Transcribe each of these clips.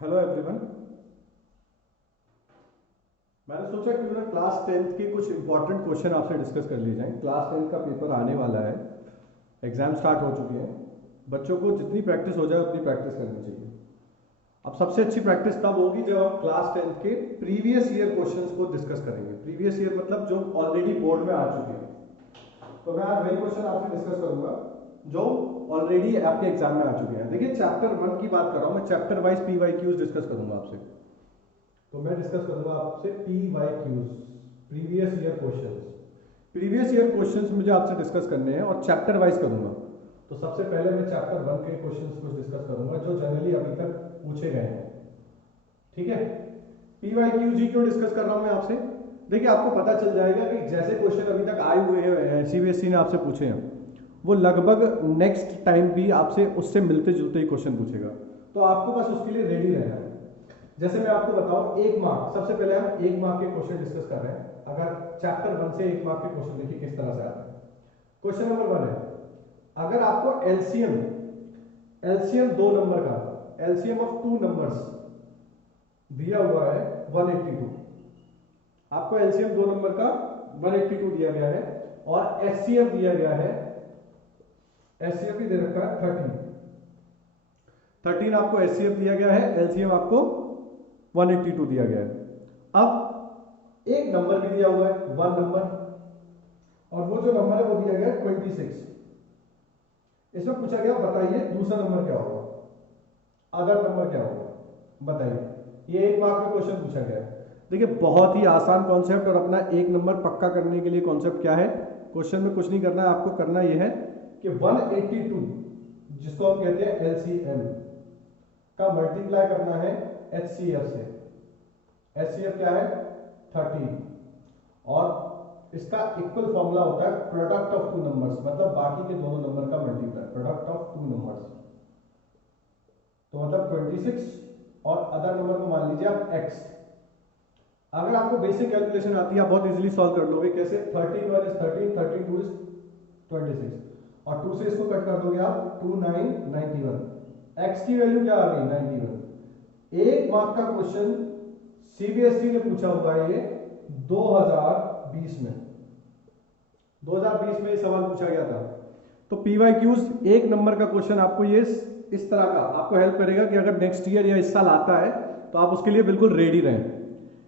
Hello everyone. मैंने सोचा कि ना क्लास टेंथ के कुछ इंपॉर्टेंट क्वेश्चन आपसे डिस्कस कर लिए जाएं। क्लास टेंथ का पेपर आने वाला है, एग्जाम स्टार्ट हो चुके हैं। बच्चों को जितनी प्रैक्टिस हो जाए उतनी प्रैक्टिस करनी चाहिए। अब सबसे अच्छी प्रैक्टिस तब होगी जब हम क्लास टेंथ के प्रीवियस ईयर क्वेश्चंस को डिस्कस करेंगे। प्रीवियस ईयर मतलब जो ऑलरेडी बोर्ड में आ चुके हैं। तो मैं आज वही क्वेश्चन आपसे डिस्कस करूंगा जो ऑलरेडी आपके एग्जाम में आ चुके हैं। देखिए, चैप्टर 1 की बात कर रहा हूं मैं, चैप्टर वाइज PYQs डिस्कस करूंगा आपसे। तो मैं डिस्कस करूंगा आपसे PYQs, previous year questions. Previous year questions मुझे आपसे डिस्कस करने हैं और चैप्टर वाइज करूंगा। तो सबसे पहले मैं चैप्टर 1 के क्वेश्चंस को डिस्कस करूंगा जो जनरली अभी तक पूछे गए हैं। ठीक है, PYQs ही क्यों डिस्कस कर रहा हूं मैं आपसे? देखिए, आपको पता चल जाएगा कि जैसे क्वेश्चन अभी तक आए हुए हैं, CBSE ने आपसे पूछे हैं, वो लगभग नेक्स्ट टाइम भी आपसे उससे मिलते जुलते ही क्वेश्चन पूछेगा। तो आपको बस उसके लिए रेडी रहना है। जैसे मैं आपको बताऊं, 1 मार्क, सबसे पहले हम 1 मार्क के क्वेश्चन डिस्कस कर रहे हैं। अगर चैप्टर 1 से 1 मार्क के क्वेश्चन देखिए किस तरह से आते हैं। क्वेश्चन नंबर 1 है, अगर आपको एलसीएम एलसीएम 2 नंबर का, एलसीएम ऑफ 2 नंबर्स दिया हुआ है 182। आपको एलसीएम 2 नंबर का 182 दिया गया है और एचसीएफ दिया गया है, एचसीएफ भी दे रखा है 13 आपको एचसीएफ दिया गया है, एलसीएम आपको 182 दिया गया है। अब एक नंबर भी दिया हुआ है 1 नंबर, और वो जो नंबर है वो दिया गया है 26। इसमें पूछा गया बताइए दूसरा नंबर क्या होगा, अदर नंबर क्या होगा बताइए। ये 1 मार्क का क्वेश्चन पूछा गया है। देखिए, बहुत ही आसान कॉन्सेप्ट, और अपना 1 नंबर पक्का करने के लिए कॉन्सेप्ट क्या है, क्वेश्चन में कुछ नहीं करना है। आपको करना यह है कि 182 जिसको हम कहते हैं एलसीएम का मल्टीप्लाई करना है एचसीएफ से। एचसीएफ क्या है 13, और इसका इक्वल फॉर्मूला होता है प्रोडक्ट ऑफ 2 नंबर्स, मतलब बाकी के दोनों नंबर का मल्टीप्लाई, प्रोडक्ट ऑफ 2 नंबर्स। तो मतलब 26 और अदर नंबर को मान लीजिए आप x। अगर आपको बेसिक कैलकुलेशन आती है आप बहुत इजीली सॉल्व कर लोगे। कैसे? 13 1 इज 13, 13 2 इज 26, और 2 से इसको कट कर दोगे आप, 2 9 91। x की वैल्यू क्या आ गई 91। 1 मार्क का क्वेश्चन सीबीएसई ने पूछा हुआ है ये 2020 में। 2020 में ये सवाल पूछा गया था। तो PYQs 1 नंबर का क्वेश्चन आपको ये इस तरह का आपको हेल्प करेगा कि अगर नेक्स्ट ईयर या इस साल आता है तो आप उसके लिए बिल्कुल रेडी रहें।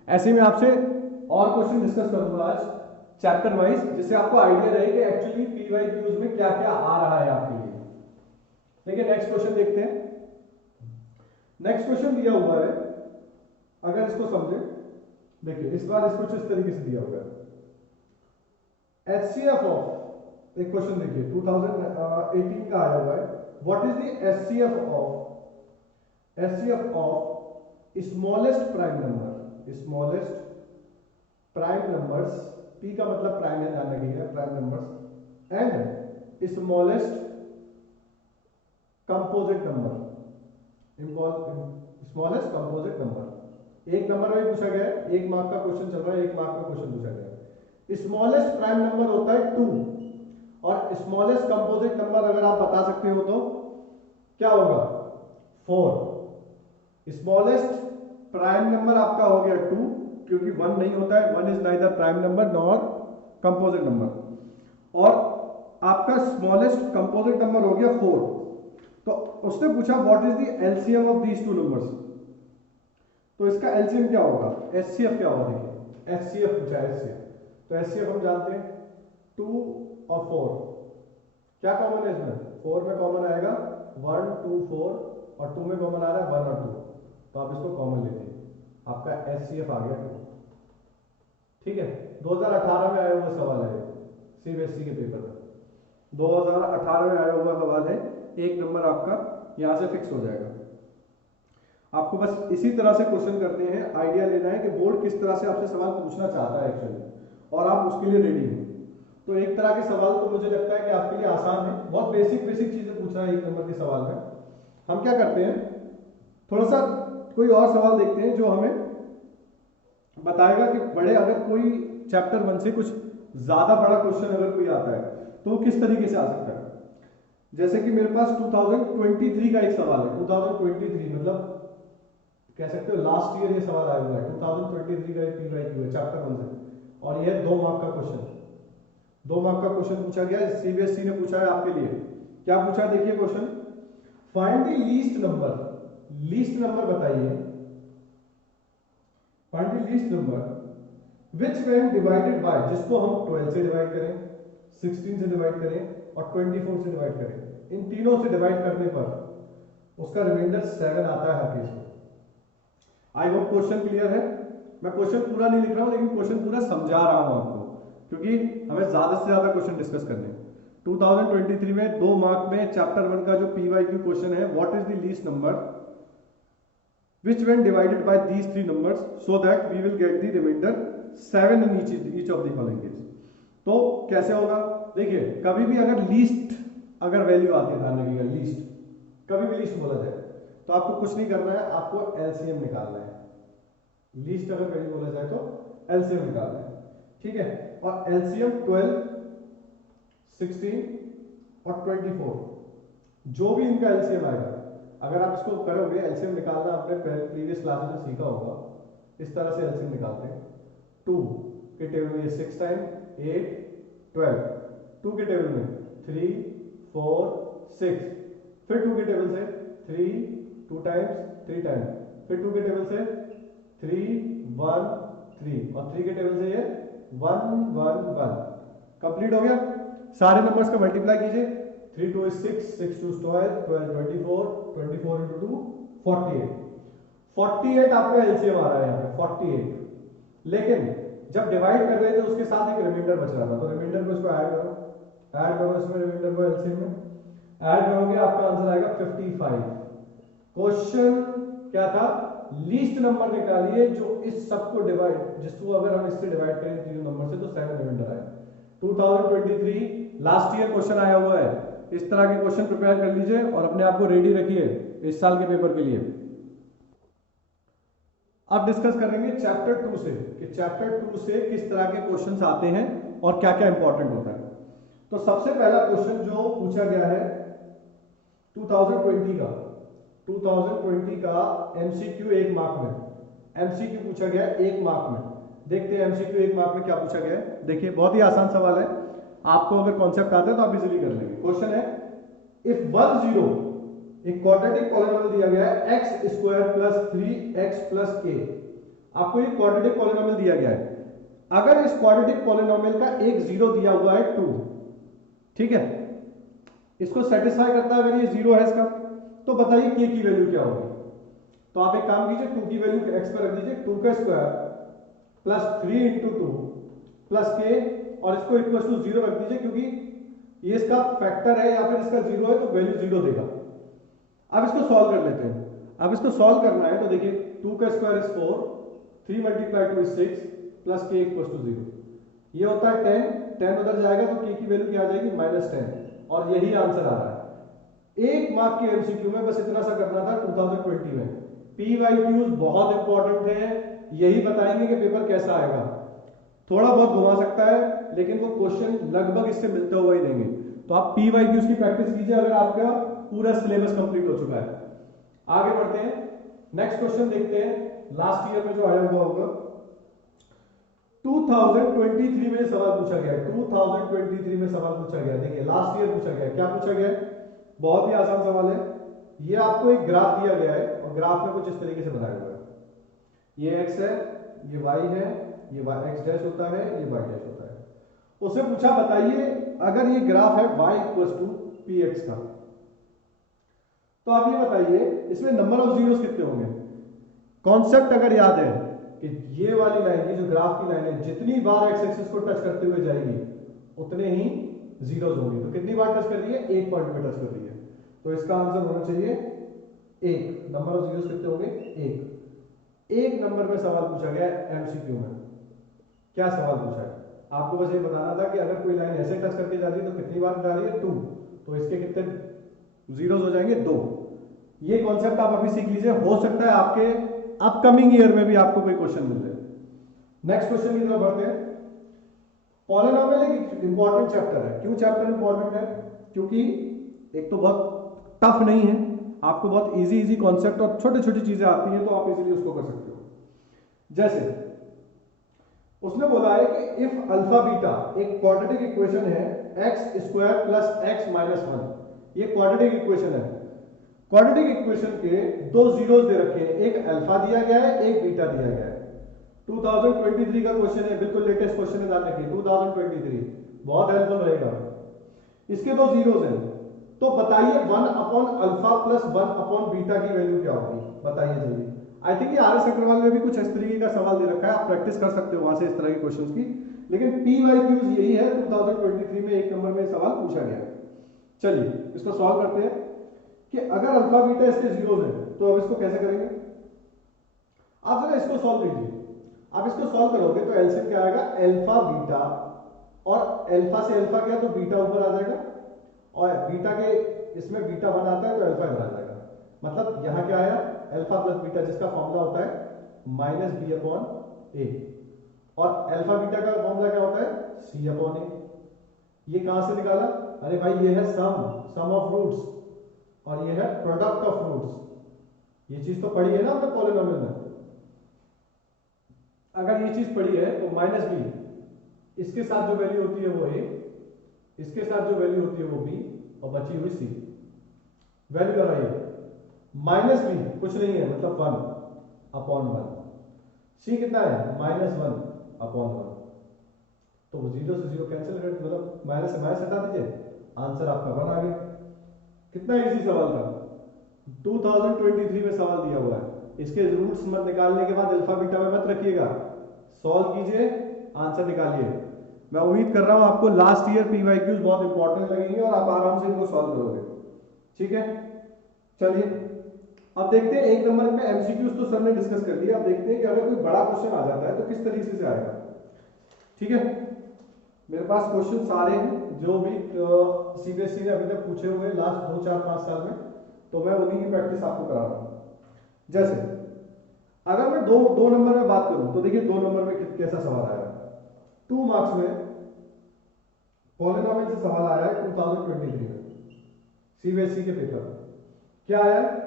ऐसे में आपसे और क्वेश्चन डिस्कस करूंगा आज चैप्टर वाइज, जिससे आपको आइडिया रहे कि एक्चुअली PYQs में क्या क्या आ रहा है आपके लिए। देखिए, नेक्स्ट क्वेश्चन देखते हैं। नेक्स्ट क्वेश्चन दिया हुआ है, अगर इसको समझे, देखिए इस बार इसको इस तरीके से दिया हुआ है। एचसीएफ ऑफ, एक क्वेश्चन देखिए 2018 का आया हुआ है। What is the HCF of smallest prime number, smallest prime numbers, P का मतलब प्राइम है, ध्यान रखिएगा, prime numbers, and smallest composite number, smallest composite number. 1 number में पूछा गया है, 1 मार्क का क्वेश्चन चल रहा है, 1 मार्क का क्वेश्चन पूछा गया है। स्मॉलेस्ट प्राइम नंबर होता है 2, और स्मॉलेस्ट कंपोजिट नंबर अगर आप बता सकते हो तो क्या होगा 4। स्मॉलेस्ट प्राइम नंबर आपका हो गया 2, क्योंकि 1 नहीं होता है, 1 is neither prime number nor composite number, और आपका स्मॉलेस्ट कंपोजिट नंबर हो गया 4। तो उसने पूछा what is the LCM of these 2 numbers, तो इसका एलसीएम क्या होगा, एचसीएफ क्या होगा। देखिए एचसीएफ पूछा है, एचसीएफ, तो एचसीएफ हम जानते हैं 2 और 4, क्या कॉमन है इसमें, 4 में कॉमन आएगा 1 2 4, और 2 में कॉमन आ रहा है 1 और 2, तो आप इसको कॉमन ले लीजिए, आपका एचसीएफ आ गया 2। ठीक है, 2018 में आया हुआ सवाल है, सीबीएसई के पेपर में 2018 में आया हुआ सवाल है। 1 नंबर आपका यहां से फिक्स हो जाएगा। आपको बस इसी तरह से क्वेश्चन करते हैं, आइडिया लेना है कि बोर्ड किस तरह से आपसे सवाल पूछना चाहता है एक्चुअली, और आप उसके लिए रेडी हैं। तो एक तरह के सवाल तो मुझे लगता है कि आपके लिए आसान है, बहुत बेसिक बेसिक चीजें पूछ रहा है 1 नंबर के सवाल में। हम क्या करते हैं, थोड़ा सा कोई और सवाल देखते हैं जो हमें बताएगा कि बड़े, अगर कोई चैप्टर 1 से कुछ ज्यादा बड़ा क्वेश्चन अगर कोई आता है तो वो किस तरीके से आ सकता है। जैसे कि मेरे पास 2023 का एक सवाल है, 2023 मतलब कह सकते हो लास्ट ईयर ये सवाल आया हुआ है, 2023 का पीवाईक्यू है चैप्टर 1 से, और ये 2 मार्क का क्वेश्चन, 2 मार्क का क्वेश्चन पूछा गया है, सीबीएसई ने पूछा है आपके लिए। क्या पूछा है देखिए question, find the least number, least number बताइए, find the least number which when divided by, जिसको हम 12 से डिवाइड करें, 16 से डिवाइड करें और 24 से डिवाइड करें, इन तीनों से डिवाइड करने पर उसका रिमाइंडर 7 आता है हर केस में। आई होप क्वेश्चन क्लियर है। मैं क्वेश्चन पूरा नहीं लिख रहा हूं, लेकिन क्वेश्चन पूरा समझा रहा हूं आपको, क्योंकि हमें ज्यादा से ज्यादा क्वेश्चन डिस्कस करने हैं। 2023 में 2 मार्क में चैप्टर 1 का जो पीवाईक्यू क्वेश्चन है, what is the least number which when divided by these 3 numbers so that we will get the remainder 7 in each of the following case। तो कैसे होगा देखिए, कभी भी अगर लीस्ट अगर वैल्यू आती है, ध्यान रखिएगा, लीस्ट कभी भी लीस्ट बोला जाए तो आपको कुछ नहीं करना है, आपको एलसीएम निकालना है। लीस्ट अगर वैल्यू बोला जाए तो एलसीएम निकालना है, ठीक है। और एलसीएम 12, 16 और 24, जो भी इनका एलसीएम आएगा, अगर आप इसको करोगे, एलसीएम निकालना आपने प्रीवियस क्लासेस में सीखा होगा, इस तरह से एलसीएम निकालते हैं। 2 के टेबल में 6 टाइम 8 12, 2 के टेबल में 3 4 6, फिर 2 के टेबल से 3 2 टाइम्स 3 टाइम, फिर 2 के टेबल से 3 1 3 और 3 के टेबल से ये 1 1 1। कंप्लीट हो गया। सारे नंबर्स का मल्टीप्लाई कीजिए, 3 2 is 6, 6 2 is 12, 12 24, 24 into 2 48, 48 आपका एलसीएम आ रहा है यहाँ पे 48। लेकिन जब डिवाइड कर रहे थे उसके साथ एक रिमाइंडर बच रहा था, तो रिमाइंडर को इसको ऐड करो, ऐड करो इसमें रिमाइंडर को एलसीएम में ऐड करोगे, आपका आंसर आएगा 55। क्वेश्चन क्या था, लीस्ट नंबर निकालिए जो इस सब को डिवाइड, जिसको अगर हम इससे डिवाइड करें तीनों नंबर से तो 7 रिमाइंडर आए। 2023 लास्ट ईयर क्वेश्चन आया हुआ है, इस तरह के क्वेश्चन प्रिपेयर कर लीजिए और अपने आप को रेडी रखिए इस साल के पेपर के लिए। अब डिस्कस करेंगे चैप्टर 2 से कि चैप्टर 2 से किस तरह के क्वेश्चंस आते हैं और क्या क्या इंपॉर्टेंट होता है। तो सबसे पहला क्वेश्चन जो पूछा गया है 2020 का एमसीक्यू 1 मार्क में, एमसीक्यू पूछा गया है 1 मार्क में। देखते हैं एमसीक्यू 1 मार्क में क्या पूछा गया है। देखिए बहुत ही आसान सवाल है, आपको अगर कॉन्सेप्ट आता है तो आप इजीली कर लेंगे। क्वेश्चन है, इफ 1 0 एक क्वाड्रेटिक पॉलिनोमियल दिया गया है x square plus 3x plus k, आपको एक क्वाड्रेटिक पॉलिनोमियल दिया गया है। अगर इस क्वाड्रेटिक पॉलिनोमियल का एक जीरो दिया हुआ है 2, ठीक है, इसको सेटिस्फाई करता है अगर ये जीरो है इसका, तो बताइए k की वैल्यू क्या होगी। तो आप एक काम कीजिए, 2 की वैल्यू x पर रख दीजिए, 2 का square plus 3 into 2 plus k, और इसको इक्वल टू 0 रख दीजिए, क्योंकि ये इसका फैक्टर है या फिर इसका जीरो है तो वैल्यू 0 देगा। अब इसको सॉल्व कर लेते हैं। अब इसको सॉल्व करना है तो देखिए 2 का square is 4, 3 multiply 2 is 6 plus k equal to 0, ये होता है 10, 10 उधर जाएगा तो k की वैल्यू क्या आ जाएगी -10, और यही आंसर आ रहा है। 1 मार्क के एमसीक्यू में बस इतना सा करना था 2020 में। पीवाईक्यूज बहुत इंपॉर्टेंट है, यही बताएंगे कि पेपर कैसा आएगा। थोड़ा बहुत घुमा सकता है लेकिन वो क्वेश्चन लगभग इससे मिलते हुए ही देंगे। तो आप पीवाईक्यूज की प्रैक्टिस कीजिए अगर आपका पूरा सिलेबस कंप्लीट हो चुका है। आगे बढ़ते हैं, नेक्स्ट क्वेश्चन देखते हैं, लास्ट ईयर में जो आया हुआ होगा 2023 में सवाल पूछा गया है। 2023 में सवाल पूछा गया, देखिए लास्ट ईयर पूछा गया, क्या पूछा गया है, बहुत ही आसान सवाल है। ये आपको एक ग्राफ दिया गया है और ग्राफ में कुछ इस तरीके से बनाया हुआ है, ये x है, ये y है, ये x डैश होता है, ये y डैश होता है। उससे पूछा बताइए अगर ये ग्राफ है y इक्वल्स टू px का, तो आप ये बताइए इसमें नंबर ऑफ जीरोस कितने होंगे। कॉन्सेप्ट अगर याद है कि ये वाली लाइन, ये जो ग्राफ की लाइन है, जितनी बार एक्स एक्सिस को टच करते हुए जाएगी उतने ही जीरोस होंगे। तो कितनी बार टच कर रही है, 1 पॉइंट पे टच कर रही है, तो इसका आंसर होना चाहिए 1। नंबर ऑफ जीरोस कितने होंगे, 1। एक नंबर में सवाल पूछा गया एमसीक्यू में। क्या सवाल पूछा है, आपको बस ये बताना था कि अगर कोई लाइन ऐसे टच करके जा रही है तो कितनी बार जा रही है, 2, तो इसके कितने जीरोस हो जाएंगे, 2। ये कॉन्सेप्ट आप अभी सीख लीजिए, हो सकता है आपके अपकमिंग ईयर में भी आपको कोई क्वेश्चन मिल जाए। नेक्स्ट क्वेश्चन की तरफ बढ़ते हैं। पॉलिनोमियल एक इंपॉर्टेंट चैप्टर है। क्यों चैप्टर इंपॉर्टेंट है, क्योंकि एक तो बहुत टफ नहीं है, आपको बहुत इजी इजी कॉन्सेप्ट और छोटी छोटी चीजें आती हैं तो आप इजीली उसको कर सकते हो। जैसे उसने बोला है कि इफ अल्फा बीटा एक क्वाड्रेटिक इक्वेशन है x square plus x minus one, ये क्वाड्रेटिक इक्वेशन है। क्वाड्रेटिक इक्वेशन के दो जीरोस दे रखे हैं, एक अल्फा दिया गया है एक बीटा दिया गया है। 2023 का क्वेश्चन है, बिल्कुल लेटेस्ट क्वेश्चन है, ध्यान रखिए 2023 बहुत हेल्पफुल रहेगा। इसके दो जीरोस हैं, तो बताइए 1 upon alpha plus 1 upon beta की वैल्यू क्या होगी, बताइए जल्दी। आई थिंक ये आर एस अग्रवाल में भी कुछ इस तरीके का सवाल दे रखा है, आप प्रैक्टिस कर सकते हो वहां से इस तरह के क्वेश्चंस की, लेकिन पी वाई क्यूज यही है 2023 में एक नंबर में सवाल पूछा गया। चलिए इसको सॉल्व करते हैं कि अगर अल्फा बीटा इसके जीरोस हैं तो अब इसको कैसे करेंगे। आप जरा इसको सॉल्व कीजिए, आप इसको सॉल्व करोगे तो एलसीएम क्या आएगा, अल्फा बीटा, और अल्फा से अल्फा गया तो बीटा ऊपर आ जाएगा, और बीटा के इसमें बीटा 1 आता है तो अल्फा इधर आ जाएगा। मतलब यहां क्या आया, अल्फा प्लस बीटा जिसका फॉर्मूला होता है माइनस बी अपॉन ए, और अल्फा बीटा का फॉर्मूला क्या होता है सी अपॉन ए। ये कहां से निकाला, अरे भाई ये है सम ऑफ रूट्स और ये है प्रोडक्ट ऑफ रूट्स। ये चीज तो पढ़ी है ना आपने पॉलिनोमियल में, अगर ये चीज पढ़ी है तो माइनस बी, इसके साथ जो वैल्यू होती है वो ए, इसके साथ जो वैल्यू होती है वो बी, और बची हुई सी। वैल्यू लगाइए, माइनस बी कुछ नहीं है मतलब 1 अपॉन 1, सी कितना है -1 अपॉन 1, तो 0 से 0 कैंसिल कर, मतलब माइनस से माइनस हटा दीजिए, आंसर आपका 1 आ गया। कितना इजी सवाल था, 2023 में सवाल दिया हुआ है। इसके रूट्स मत निकालने के बाद अल्फा बीटा में मत रखिएगा, सॉल्व कीजिए, आंसर निकालिए। मैं उम्मीद कर रहा हूं आपको लास्ट ईयर पीवाईक्यूज बहुत इंपॉर्टेंट लगेंगे और आप आराम से इनको सॉल्व करोगे। ठीक है, चलिए अब देखते हैं एक नंबर में एमसीक्यूज तो सर ने डिस्कस कर लिया, अब देखते हैं कि अगर कोई बड़ा क्वेश्चन आ जाता है तो किस तरीके से आएगा। ठीक है, मेरे पास क्वेश्चन सारे हैं जो भी सीबीएसई ने अभी तक पूछे हुए लास्ट 2 4 5 साल में, तो मैं उन्हीं की प्रैक्टिस आपको करा रहा हूं। जैसे अगर मैं दो नंबर में बात करूं तो देखिए 2 नंबर में कैसा सवाल आया है। 2 मार्क्स में पॉलिनोमियल से सवाल आया है 2023 में सीबीएसई के पेपर में। क्या आया है,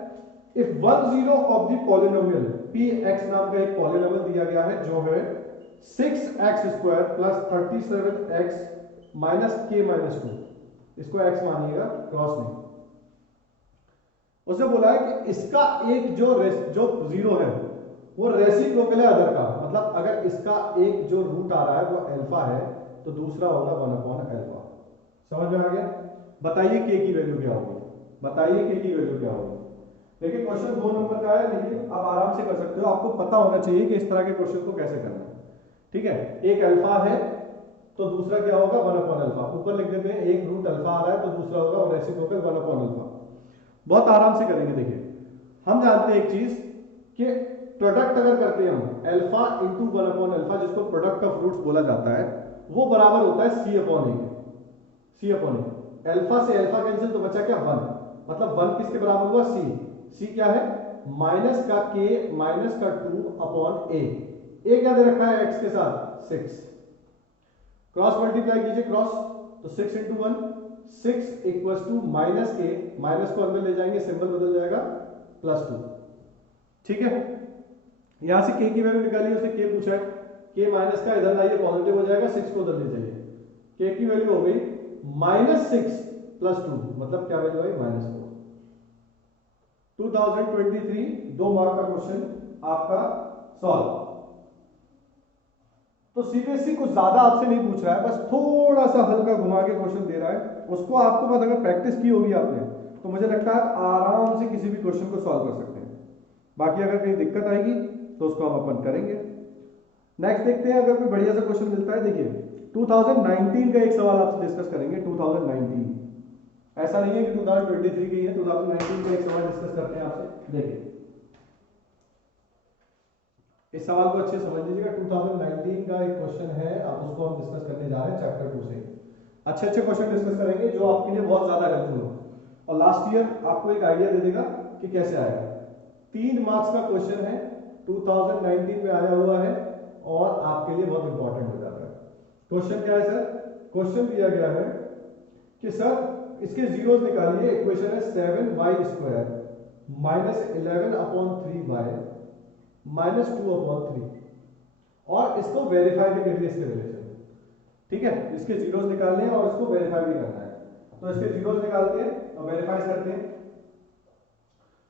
if one zero of the polynomial P x नाम का एक पॉलिनोमियल दिया गया है जो है 6x² plus 37x minus k minus 2, इसको x मानिएगा क्रॉस में। उसने बोला है कि इसका एक जो जीरो है वो रेसिप्रोकल है अदर का, मतलब अगर इसका एक जो रूट आ रहा है वो अल्फा है तो दूसरा होगा 1 अपॉन अल्फा। समझ में आ गया, बताइए k की वैल्यू क्या होगी, बताइए k की वैल्यू क्या होगी। देखिए क्वेश्चन 2 नंबर का है, लेकिन आप आराम से कर सकते हो, आपको पता होना चाहिए कि इस तरह के क्वेश्चन को कैसे करना है। ठीक है, एक अल्फा है तो दूसरा क्या होगा 1 अपॉन अल्फा, ऊपर लिख देते हैं एक रूट अल्फा आ रहा है तो दूसरा होगा और रेसिप्रोकल 1 अपॉन अल्फा। बहुत आराम से करेंगे। देखिए हम जानते हैं एक चीज कि प्रोडक्ट अगर करते हैं हम अल्फा इंटू 1 अपॉन अल्फा, जिसको प्रोडक्ट ऑफ रूट्स बोला जाता है, वो बराबर होता है सी अपॉन ए। सी अपॉन ए, अल्फा से अल्फा कैंसिल तो बचा क्या 1, मतलब 1 किसके बराबर हुआ सी क्या है माइनस का k माइनस का 2 अपॉन ए क्या दे रखा है x के साथ 6, क्रॉस मल्टीप्लाई कीजिए क्रॉस, तो 6 इंटू 1 6 इक्वल्स टू माइनस के, माइनस को अंदर ले जाएंगे सिंबल बदल जाएगा +2। ठीक है, यहां से k की वैल्यू निकाली, उसने k पूछा है, k माइनस का इधर लाइए पॉजिटिव हो जाएगा, 6 को उधर ले जाइए, k की वैल्यू हो गई -6 + 2, मतलब क्या वैल्यू आई -4। 2023 2 मार्क का क्वेश्चन आपका सॉल्व। तो सीबीएसई कुछ ज्यादा आपसे नहीं पूछ रहा है, बस थोड़ा सा हल्का घुमा के क्वेश्चन दे रहा है, उसको आपको बाद अगर प्रैक्टिस की होगी आपने तो मुझे लगता है आराम से किसी भी क्वेश्चन को सॉल्व कर सकते हैं। बाकी अगर कहीं दिक्कत आएगी तो उसको हम अपन करेंगे। नेक्स्ट देखते हैं अगर कोई बढ़िया सा क्वेश्चन मिलता है। देखिए 2019 का एक सवाल आपसे डिस्कस करेंगे, 2019, ऐसा नहीं है कि 2023 की है, 2019 का एक सवाल डिस्कस करते हैं आपसे। देखिए इस सवाल को अच्छे समझ लीजिएगा, 2019 का एक क्वेश्चन है, अब उसको हम डिस्कस करने जा रहे हैं चैप्टर 2 से। अच्छे क्वेश्चन डिस्कस करेंगे जो आपके लिए बहुत ज्यादा हेल्पफुल हो और लास्ट ईयर आपको एक आइडिया दे देगा कि कैसे आएगा। 3 मार्क्स का क्वेश्चन है, 2019 में आया हुआ है और आपके लिए बहुत इंपॉर्टेंट हो जाता है। क्वेश्चन क्या है सर, क्वेश्चन दिया गया है कि सर इसके जीरोस निकालिए, इक्वेशन है 7y² -11/3y -2/3, और इसको वेरीफाई भी करिए इसके रिलेशन। ठीक है, इसके जीरोस निकालने हैं और इसको वेरीफाई भी करना है। तो इसके जीरोस निकालते हैं और वेरीफाई करते हैं।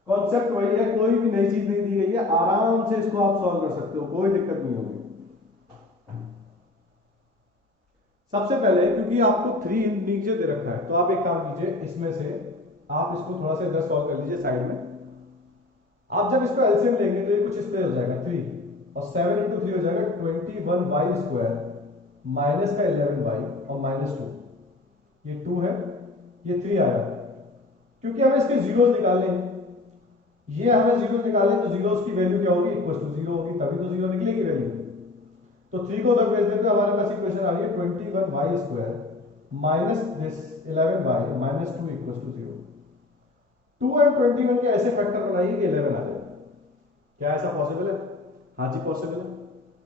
कॉन्सेप्ट वही है, कोई भी नई चीज नहीं दी गई है, आराम से इसको आप सॉल्व कर सकते हो, कोई दिक्कत नहीं होगी। सबसे पहले क्योंकि आपको 3 नीचे दे रखा है, तो आप एक काम कीजिए, इसमें से आप इसको थोड़ा सा इधर सॉल्व कर लीजिए साइड में। आप जब इसको एलसीएम लेंगे तो ये कुछ इस पे हो जाएगा 3, और 7 × 3 हो जाएगा 21y² माइनस का 11y और -2, ये 2 है, ये 3 आया। क्योंकि हमें इसके जीरोस निकालने हैं, ये हमें जीरोस निकालने हैं, तो जीरोस की वैल्यू क्या होगी, इक्वल टू 0 होगी, तभी तो 0 निकलेगी वैल्यू। तो 3 को उधर भेज देते हैं, हमारे पास इक्वेशन आ रही है 21y² माइनस दिस 11y -2 = 0। 2 और 21 के ऐसे फैक्टर बनाइए कि 11 आ जाए। क्या ऐसा पॉसिबल है? हाँ जी पॉसिबल है।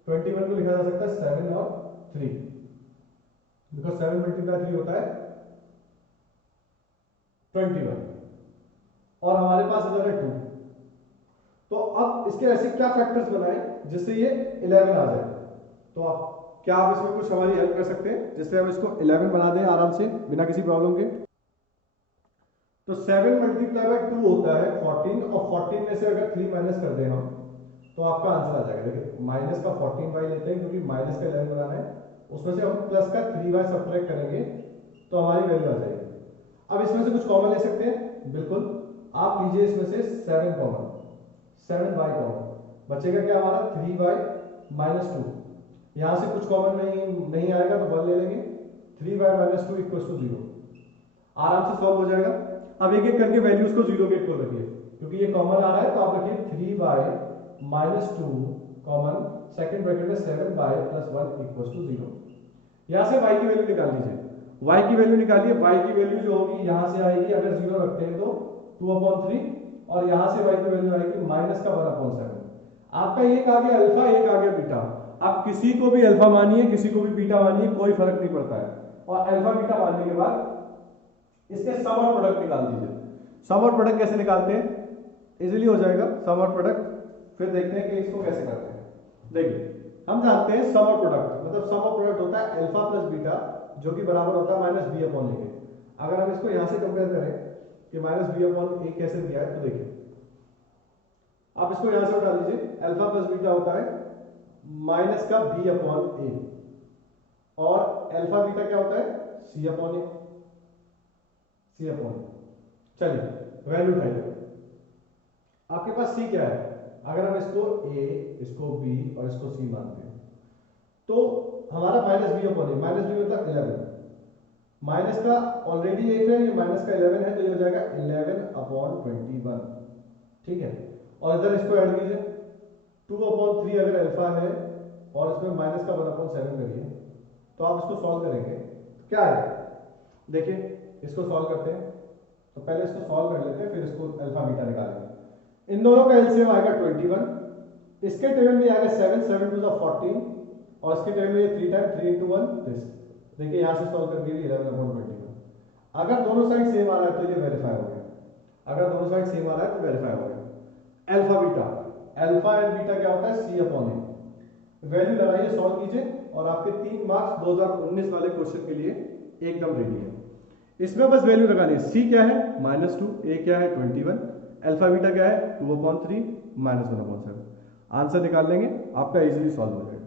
21 को लिखा जा सकता है 7 और 3, बिकॉज 7 × 3 होता है 21, और हमारे पास इधर है 2। तो अब इसके ऐसे क्या फैक्टर्स बनाए जिससे ये 11 आ जाए? तो आप क्या आप इसमें कुछ हमारी हेल्प कर सकते हैं जिससे हम इसको 11 बना दें आराम से बिना किसी प्रॉब्लम के? तो 7 × 2 होता है 14, और 14 में से अगर 3 माइनस कर दें हम तो आपका आंसर आ जाएगा। देखिए माइनस का 14y लेते हैं क्योंकि माइनस का 11 बनाना है, उसमें से हम प्लस का 3y सब्ट्रैक्ट करेंगे तो हमारी वैल्यू आ जाएगी। अब इसमें से कुछ कॉमन ले सकते हैं, बिल्कुल आप लीजिए इसमें से 7 कॉमन, 7y कॉमन, बचेगा क्या हमारा 3y -2। यहां से कुछ कॉमन नहीं आएगा तो 1 ले लेंगे, 3y -2 = 0। आराम से सॉल्व हो जाएगा। अब एक एक करके वैल्यूज को 0 के इक्वल रखिए, क्योंकि ये कॉमन आ रहा है, तो आप रखिए 3y -2 कॉमन, सेकंड ब्रैकेट में 7y + 1 = 0। यहां से y की वैल्यू निकाल लीजिए, y की वैल्यू निकालिए। y की वैल्यू जो होगी यहां से आएगी, अगर 0 रखते हैं तो 2/3, और यहां से y की वैल्यू आएगी -1/7। आपका एक आ गया अल्फा, एक आ गया बीटा। आप किसी को भी अल्फा मानिए, किसी को भी बीटा मानिए, कोई फर्क नहीं पड़ता है। और अल्फा बीटा मानने के बाद इसके सम और प्रोडक्ट निकाल दीजिए। सम और प्रोडक्ट कैसे निकालते हैं? इजीली हो जाएगा सम और प्रोडक्ट। फिर देखते हैं कि इसको कैसे करते हैं। देखिए हम जानते हैं सम और प्रोडक्ट, मतलब सम और प्रोडक्ट होता है अल्फा प्लस बीटा, जो कि बराबर होता है -b/a। अगर हम इसको यहां से कंपेयर करें कि -b/a कैसे दिया है, तो देखिए आप इसको यहां से उठा लीजिए। अल्फा प्लस बीटा होता है माइनस का b/a, और अल्फा बीटा क्या होता है c/a। चलिए वैल्यू उठाइए। आपके पास c क्या है? अगर हम इसको a, इसको b और इसको c मानते हैं तो हमारा -b/a, -b मतलब 11, माइनस का ऑलरेडी 1 है, ये माइनस का 11 है, तो ये हो जाएगा 11/21। ठीक है, और इधर इसको ऐड कीजिए, 2/3 अगर अल्फा है और इसमें माइनस का 1/7 करिए, तो आप इसको सॉल्व करेंगे तो क्या है? देखिए इसको सॉल्व करते हैं, तो पहले इसको सॉल्व कर लेते हैं, फिर इसको अल्फा बीटा निकालेंगे। इन दोनों का एलसीएम आएगा 21, इसके टेबल में आएगा 7, 7 × 2 = 14, और इसके टेबल में 3 टाइम 3 × 1 दिस। देखिए यहां से सॉल्व करके 11/21। अगर दोनों साइड सेम आ रहा है तो ये वेरीफाई हो गया, अगर दोनों साइड सेम आ रहा है तो वेरीफाई हो गया। Alpha beta, alpha and beta क्या होता है c/a। वैल्यू लगाइए, सॉल्व कीजिए, और आपके 3 मार्क्स 2019 वाले क्वेश्चन के लिए एकदम रेडी है। इसमें बस वैल्यू लगानी है। c क्या है -2, a क्या है 21, अल्फा बीटा क्या है 2/3 -1/7। आंसर निकाल लेंगे, आपका इजीली सॉल्व हो जाएगा।